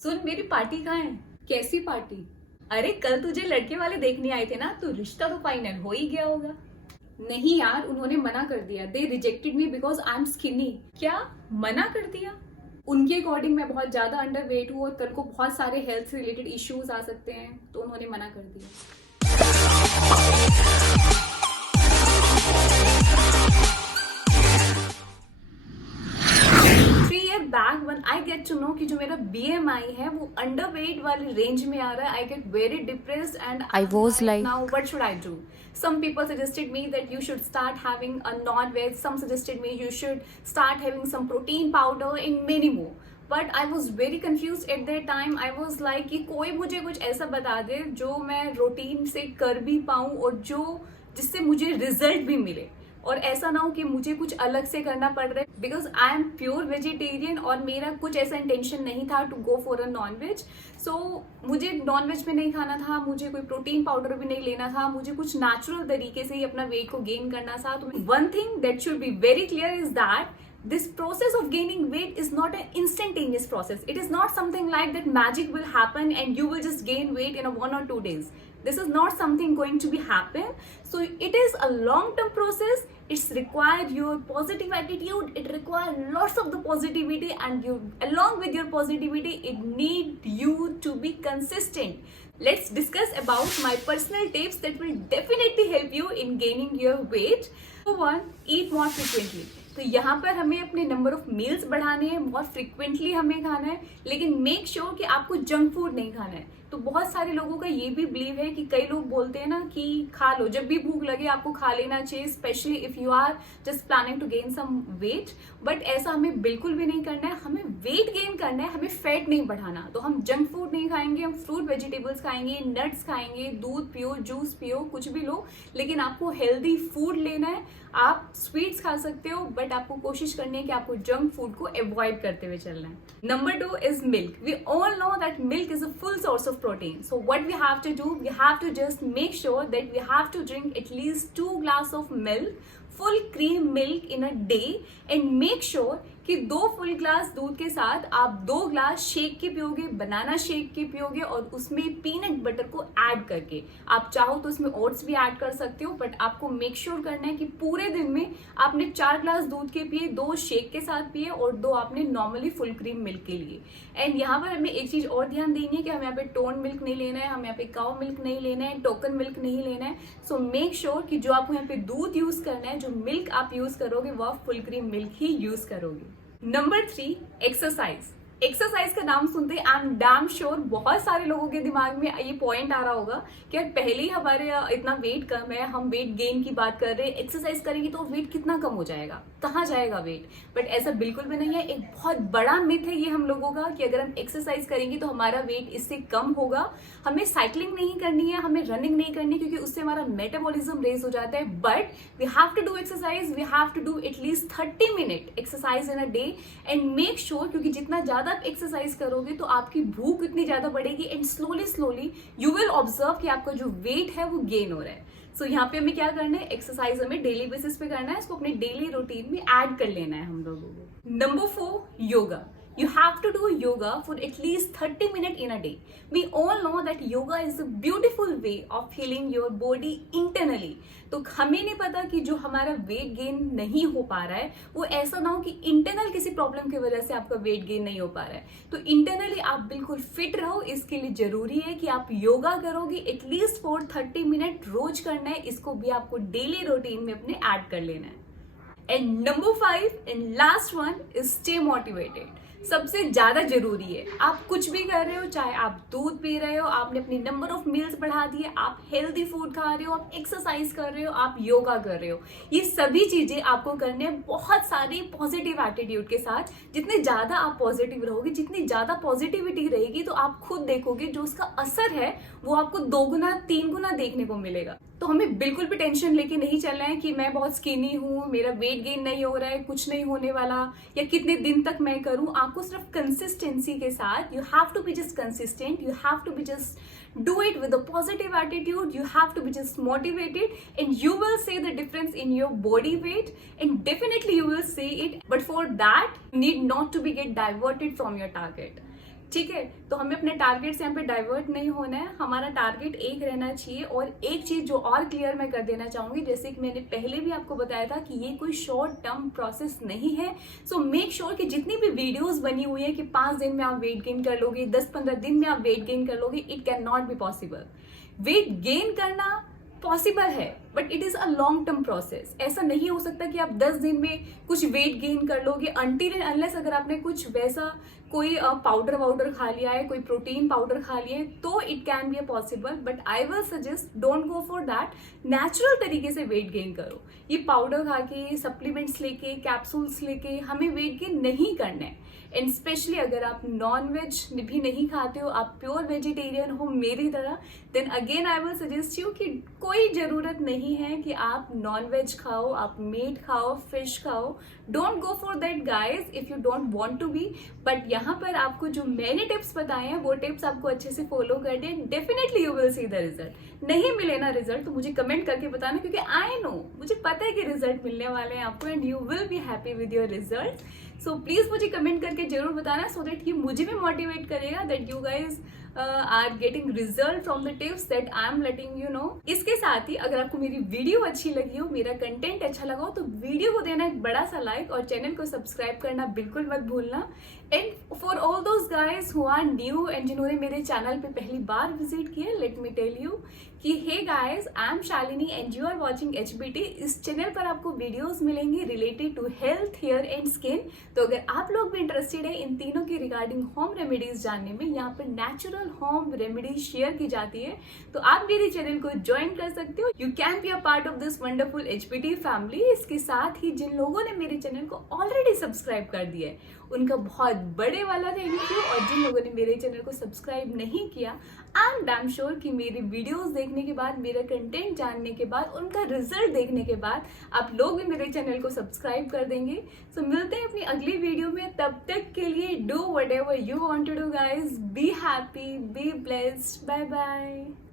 सुन, मेरी पार्टी कहाँ है? कैसी पार्टी? अरे कल तुझे लड़के वाले देखने आए थे ना, तो रिश्ता तो फाइनल हो ही गया होगा। नहीं यार, उन्होंने मना कर दिया। They rejected me because I M skinny. क्या? मना कर दिया? उनके अकॉर्डिंग मैं बहुत ज्यादा अंडर वेट हूँ और कल को बहुत सारे हेल्थ से रिलेटेड इश्यूज आ सकते हैं, तो उन्होंने मना कर दिया। 3 year back when I get to know कि जो मेरा BMI है वो अंडर वेट वाली रेंज में आ रहा है, I get very depressed and I was like, now what should I do? Some people suggested me that you should start having a non-veg. Some suggested me you should start having some protein powder and many more. But I was very confused at that time. I was like कि कोई मुझे कुछ ऐसा बता दे जो मैं routine से कर भी पाऊँ और जो जिससे मुझे रिजल्ट भी मिले, और ऐसा ना हो कि मुझे कुछ अलग से करना पड़ रहा है। Because I am pure vegetarian और मेरा कुछ ऐसा इंटेंशन नहीं था to go for a non veg. So मुझे नॉन वेज में नहीं खाना था, मुझे कोई प्रोटीन पाउडर भी नहीं लेना था, मुझे कुछ नेचुरल तरीके से ही अपना वेट को गेन करना था। तो one thing that should be very clear is that this process of gaining weight is not an instantaneous process. It is not something like that magic will happen and you will just gain weight in a 1 or 2 days. This is not something going to be happen. So it is a long term process. It's required your positive attitude. It requires lots of the positivity, and you, along with your positivity, it need you to be consistent. Let's discuss about my personal tips that will definitely help you in gaining your weight. Number 1, eat more frequently. तो यहाँ पर हमें अपने number of meals बढ़ाने हैं, बहुत frequently हमें खाना है, लेकिन मेक श्योर कि आपको जंक फूड नहीं खाना है। तो बहुत सारे लोगों का ये भी बिलीव है कि कई लोग बोलते हैं ना कि खा लो, जब भी भूख लगे आपको खा लेना चाहिए, especially if you are just planning to gain some weight. But ऐसा हमें बिल्कुल भी नहीं करना है। हमें वेट गेन करना है, हमें फैट नहीं बढ़ाना। तो हम जंक फूड नहीं खाएंगे, हम फ्रूट वेजिटेबल्स खाएंगे, नट्स खाएंगे, दूध पियो, जूस पियो, कुछ भी लो, लेकिन आपको हेल्दी फूड लेना है। आप स्वीट्स खा सकते हो, बट आपको कोशिश करनी है कि आपको जंक फूड को अवॉइड करते हुए चलना है। Number 2 is milk. We all know that milk is a full source of protein. So what we have to do, we have to just make sure that we have to drink at least 2 glass of milk, full cream milk in a day, and make sure कि 2 full glass दूध के साथ आप 2 glass shake के पियोगे, banana shake के पियोगे, और उसमें पीनट बटर को ऐड करके। आप चाहो तो उसमें ओट्स भी ऐड कर सकते हो, बट आपको मेक श्योर करना है कि पूरे दिन में आपने 4 ग्लास दूध के पिए, 2 शेक के साथ पिए और 2 आपने नॉर्मली फुल क्रीम मिल्क के लिए। एंड यहाँ पर हमें एक चीज और ध्यान देनी है कि हमें यहाँ पे टोन मिल्क नहीं लेना है, हमें यहाँ पे काउ मिल्क नहीं लेना है, टोकन मिल्क नहीं लेना है। सो मेक श्योर कि जो आपको यहाँ पे दूध यूज करना है, जो मिल्क आप यूज करोगे, वो आप फुल क्रीम मिल्क ही यूज करोगे। Number 3, exercise. एक्सरसाइज का नाम सुनते ही आई एम डैम श्योर बहुत सारे लोगों के दिमाग में ये पॉइंट आ रहा होगा कि यार पहले ही हमारे इतना वेट कम है, हम वेट गेन की बात कर रहे हैं, एक्सरसाइज करेंगे तो वेट कितना कम हो जाएगा, कहाँ जाएगा वेट। बट ऐसा बिल्कुल भी नहीं है। एक बहुत बड़ा मिथ है ये हम लोगों का कि अगर हम एक्सरसाइज करेंगे तो हमारा वेट इससे कम होगा। हमें साइकिलिंग नहीं करनी है, हमें रनिंग नहीं करनी, क्योंकि उससे हमारा मेटाबॉलिज्म रेज हो जाता है। But we have to do exercise, we have to do at least 30 minute exercise in a day and make sure, क्योंकि जितना ज्यादा आप एक्सरसाइज करोगे तो आपकी भूख इतनी ज्यादा बढ़ेगी and slowly you will observe कि आपका जो वेट है वो गेन हो रहा है। सो यहाँ पे हमें क्या करना है, एक्सरसाइज हमें डेली बेसिस पे करना है, इसको अपने डेली रूटीन में ऐड कर लेना है हम लोगों को। Number 4, yoga. You have to do yoga for at least 30 minutes in a day. We all know that yoga is a beautiful way of healing your body internally. तो हमें नहीं पता कि जो हमारा वेट गेन नहीं हो पा रहा है वो ऐसा ना हो कि इंटरनल किसी प्रॉब्लम की वजह से आपका वेट गेन नहीं हो पा रहा है। तो इंटरनली आप बिल्कुल फिट रहो, इसके लिए जरूरी है कि आप योगा करोगे एटलीस्ट फॉर 30 मिनट रोज करना है। इसको भी आपको डेली रूटीन में अपने ऐड कर लेना है। And number 5 and last one is stay motivated. सबसे ज्यादा जरूरी है, आप कुछ भी कर रहे हो, चाहे आप दूध पी रहे हो, आपने अपनी नंबर ऑफ मील्स बढ़ा दिए, आप हेल्दी फूड खा रहे हो, आप एक्सरसाइज कर रहे हो, आप योगा कर रहे हो, ये सभी चीजें आपको करने हैं बहुत सारी पॉजिटिव एटीट्यूड के साथ। जितने ज्यादा आप पॉजिटिव रहोगे, जितनी ज्यादा पॉजिटिविटी रहेगी, तो आप खुद देखोगे जो उसका असर है वो आपको 2 गुना 3 गुना देखने को मिलेगा। तो हमें बिल्कुल भी टेंशन लेके नहीं चलना है कि मैं बहुत स्किनी हूँ, मेरा वेट गेन नहीं हो रहा है, कुछ नहीं होने वाला, या कितने दिन तक मैं करूँ। आपको सिर्फ कंसिस्टेंसी के साथ, you have to be just consistent, you have to be just do it with a positive attitude. You have to be just motivated and you will see the difference in your body weight, and definitely you will see it. But for that you need not to be get diverted from your target. ठीक है, तो हमें अपने target से यहाँ पे divert नहीं होना है, हमारा टारगेट एक रहना चाहिए। और एक चीज जो और क्लियर मैं कर देना चाहूंगी, जैसे कि मैंने पहले भी आपको बताया था कि ये कोई शॉर्ट टर्म प्रोसेस नहीं है। सो मेक श्योर कि जितनी भी वीडियोस बनी हुई है कि 5 दिन में आप वेट गेन कर लोगे, 10-15 दिन में आप वेट गेन कर लोगे, it can not be possible. Weight gain करना पॉसिबल है but it is a long term process. ऐसा नहीं हो सकता कि आप 10 दिन में कुछ वेट गेन कर लोगे, अनटिल एंड अनलेस अगर आपने कुछ वैसा कोई पाउडर वाउडर खा लिया है, कोई प्रोटीन पाउडर खा लिया है, तो it can be a possible. But I will suggest don't go for that, natural तरीके से वेट गेन करो। ये पाउडर खा के, सप्लीमेंट्स लेके, कैप्सूल्स लेके हमें वेट गेन नहीं करना है। एंड स्पेशली अगर आप नॉन वेज भी नहीं खाते हो, आप प्योर वेजिटेरियन हो मेरी तरह, then again I will suggest you कि कोई जरूरत नहीं है कि आप नॉन वेज खाओ, आप मीट खाओ, फिश खाओ। Don't go for that guys if you don't want to be. But यहाँ पर आपको जो मैंने टिप्स बताए हैं वो टिप्स आपको अच्छे से फॉलो कर दे, definitely you will see the result. नहीं मिले ना रिजल्ट तो मुझे कमेंट करके बताना, क्योंकि आई नो, मुझे पता है कि रिजल्ट मिलने वाले हैं आपको and you will be happy with your result. So please मुझे कमेंट करके जरूर बताना, सो दैट ये मुझे भी मोटिवेट करेगा that you guys are getting result from the tips that I am letting you know. इसके साथ ही अगर आपको मेरी वीडियो अच्छी लगी हो, मेरा कंटेंट अच्छा लगा हो, तो वीडियो को देना एक बड़ा सा लाइक और चैनल को सब्सक्राइब करना बिल्कुल मत भूलना। And for all those guys who are new and जिन्होंने मेरे चैनल पे पहली बार विजिट किया, लेट मी टेल यू कि hey guys, I am Shalini and you are watching HBT। इस चैनल पर आपको वीडियोस मिलेंगी related to health, hair and skin. तो अगर आप लोग भी इंटरेस्टेड है इन तीनों के रिगार्डिंग होम रेमेडीज जानने में, यहाँ पर नेचुरल होम रेमेडीज शेयर की जाती है, तो आप मेरे चैनल को ज्वाइन कर सकते हो। You can be a part of this wonderful HBT family. इसके साथ ही जिन लोगों ने मेरे चैनल को ऑलरेडी सब्सक्राइब कर दिया है उनका बहुत बड़े वाला थैंक यू, और जिन लोगों ने मेरे चैनल को सब्सक्राइब नहीं किया, आई एम डैम श्योर कि मेरे वीडियोस देखने के बाद, मेरा कंटेंट जानने के बाद, उनका रिजल्ट देखने के बाद आप लोग भी मेरे चैनल को सब्सक्राइब कर देंगे। सो मिलते हैं अपनी अगली वीडियो में, तब तक के लिए do whatever you want to do guys, be happy, be blessed, bye bye.